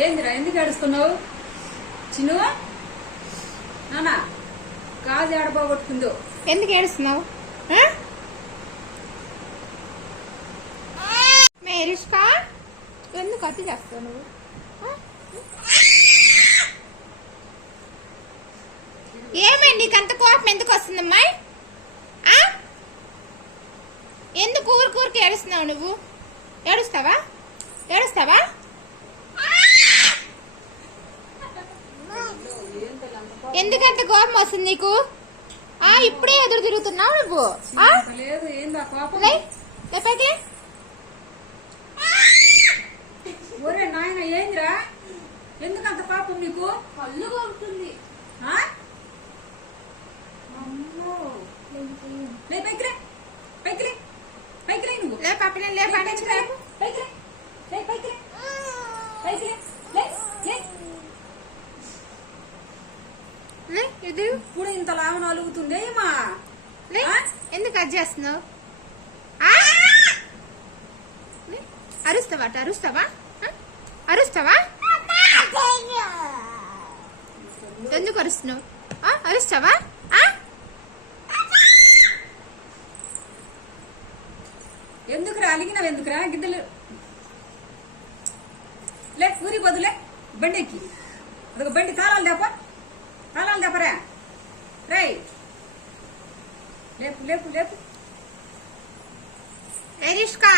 ఏందిరా ఎందుకు ఏడుస్తున్నావు? చిన్ను నానా కాదు ఏడబోగొట్టుకుందో ఎందుకు ఏడుస్తున్నావు? మేరిష్కా? ఎందుకు అతి చేస్తావు నువ్వు? ఏమండి ఏమైంది నీకు అంత కోపం ఎందుకు వస్తుందమ్మాయి ఎందుకు ఊరికి ఊరికి ఏడుస్తున్నావు నువ్వు? ఏడుస్తావా? ఏడుస్తావా? ఎందుకంత కోపం వస్తుంది నీకు? ఆ ఇప్పుడే ఎదురు తిరుగుతున్నావు నువ్వు. ఒరే నాయన ఏందిరా? ఎందుకు అంత పాపం నీకు? కళ్ళు కొడుతుంది ఆ? అమ్మో. లే పైకి రే పైకి రే పైకి రే నువ్వు. లే పక్కన లే లే, పైన పైకి రే పైకి రే లే పైకి రే పైకి రే లే లే లే ఇది? ఇప్పుడు ఇంత లావన అలుగుతుందే మా? ఎందుకు అది చేస్తున్నావు? అరుస్తావా అరుస్తావా? అరుస్తావా? ఎందుకు అరుస్తున్నావు? ఆ? అరుస్తావా? ఆ? ఎందుకురా అలిగినావు ఎందుకురా? గిద్దలు. లే ఊరి బదులే బండి ఎక్కి. అదొక బండి తాళాలు దేప. పాలు దెబ్బరా రై లేపు లేపు లేపు. ఎరిష్కా